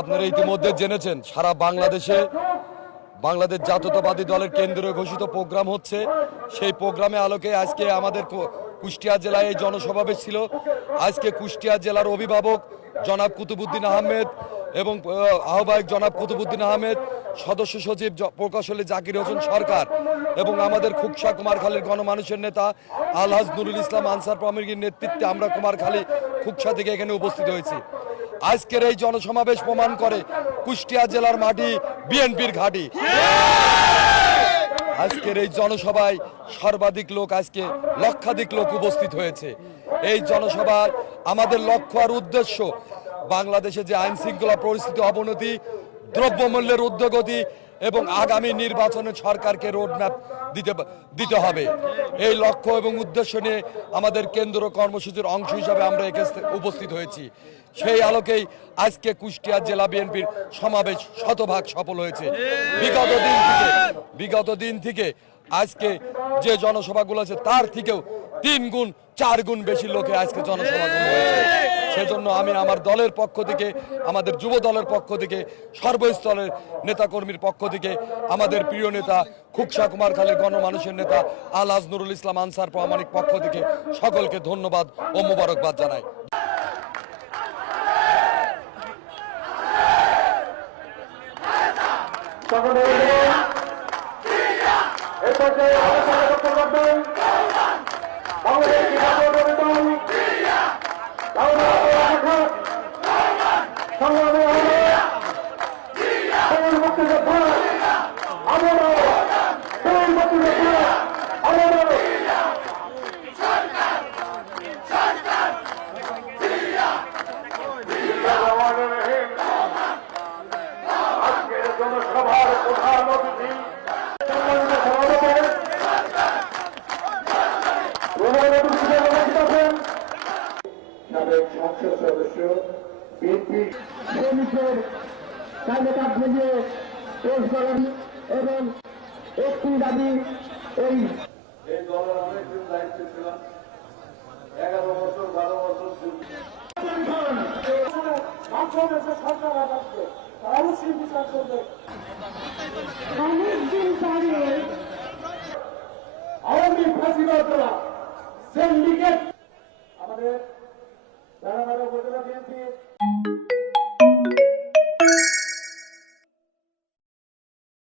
আপনারা ইতিমধ্যে জেনেছেন, সারা বাংলাদেশে বাংলাদেশ জাতীয়তাবাদী দলের কেন্দ্রীয় ঘোষিত প্রোগ্রাম হচ্ছে। সেই প্রোগ্রামে আলোকে আজকে আমাদের কুষ্টিয়া জেলায় এই জনসমাবেশ ছিল। আজকে কুষ্টিয়া জেলার অভিভাবক জনাব কুতুবুদ্দিন আহমেদ এবং আহ্বায়ক জনাব কুতুবুদ্দিন আহমেদ, সদস্য সচিব প্রকৌশলী জাকির হোসেন সরকার এবং আমাদের খুকসা কুমারখালীর গণমানুষের নেতা আলহাজ নুরুল ইসলাম আনসার প্রমির নেতৃত্বে আমরা কুমারখালী খুকসা থেকে এখানে উপস্থিত হয়েছি। আজকের এই জনসমাবেশ প্রমাণ করে কুষ্টিয়া জেলার মাটি বিএনপির ঘাটি। আজকের এই জনসভায় সর্বাধিক লোক আজকে লক্ষাধিক লোক উপস্থিত হয়েছে। এই জনসভার আমাদের লক্ষ্য আর উদ্দেশ্য বাংলাদেশে যে আইন শৃঙ্খলা পরিস্থিতি, অবনতি, দ্রব্যমূল্যের ঊর্ধ্বগতি এবং আগামী নির্বাচনে সরকারকে রোডম্যাপ দিতে দিতে হবে। এই লক্ষ্য এবং উদ্দেশ্য নিয়ে আমাদের কেন্দ্র কর্মসূচির অংশ হিসাবে আমরা এখানে উপস্থিত হয়েছি। সেই আলোকেই আজকে কুষ্টিয়া জেলা বিএনপির সমাবেশ শতভাগ সফল হয়েছে। বিগত দিন থেকে, বিগত দিন থেকে আজকে যে জনসভাগুলো আছে, তার থেকেও তিন গুণ, চার গুণ বেশি লোকে আজকে জনসমাগম হয়েছে। সেজন্য আমি আমার দলের পক্ষ থেকে, আমাদের যুব দলের পক্ষ থেকে, সর্বস্তরের নেতাকর্মীর পক্ষ থেকে, আমাদের প্রিয় নেতা খুকসা কুমার খালের গণমানুষের নেতা আলহাজ নুরুল ইসলাম আনসার প্রামাণিক পক্ষ থেকে সকলকে ধন্যবাদ ও মোবারকবাদ জানাই। বাংলাদেশ জনসভার প্রধান অতিথি সংসদ সদস্য বিএনপি শ্রমিকের কাজে কাজ পেশ করেন এবং একটি দাবি এই এই দলের অনেকদিন দায়িত্ব ছিলাম। এগারো বছর বারো বছর সরকার আসছে অবশ্যই বিচার করবে অনেকদিন পরে আওয়ামী ফাঁসিবাদরা সিন্ডিকেট আমাদের উপজেলা বিএনপির